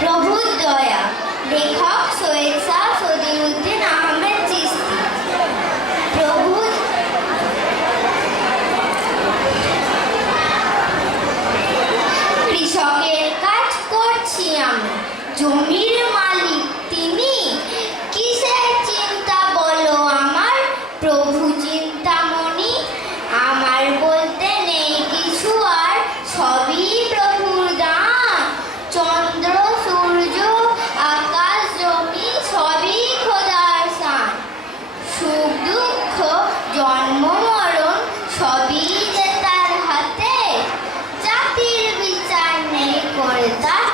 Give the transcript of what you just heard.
প্রভুর দয়া, লেখক সৈয়দ শাহ সদিউদ্দিন আহমেদ চিশতি। কৃষকের কাজ করছি আমি, জমির মালিক তিনি, কিসের চিন্তা বলো আমার, প্রভু চিন্তামণি। আমার বলতে নেই কিছু আর, সবই প্রভুর দান। চন্দ্র সূর্য আকাশ জমি সবই খোদার শান। সুখ দুঃখ জন্ম মরণ সবই যে তার হাতে, জাতির বিচার নেই করে তার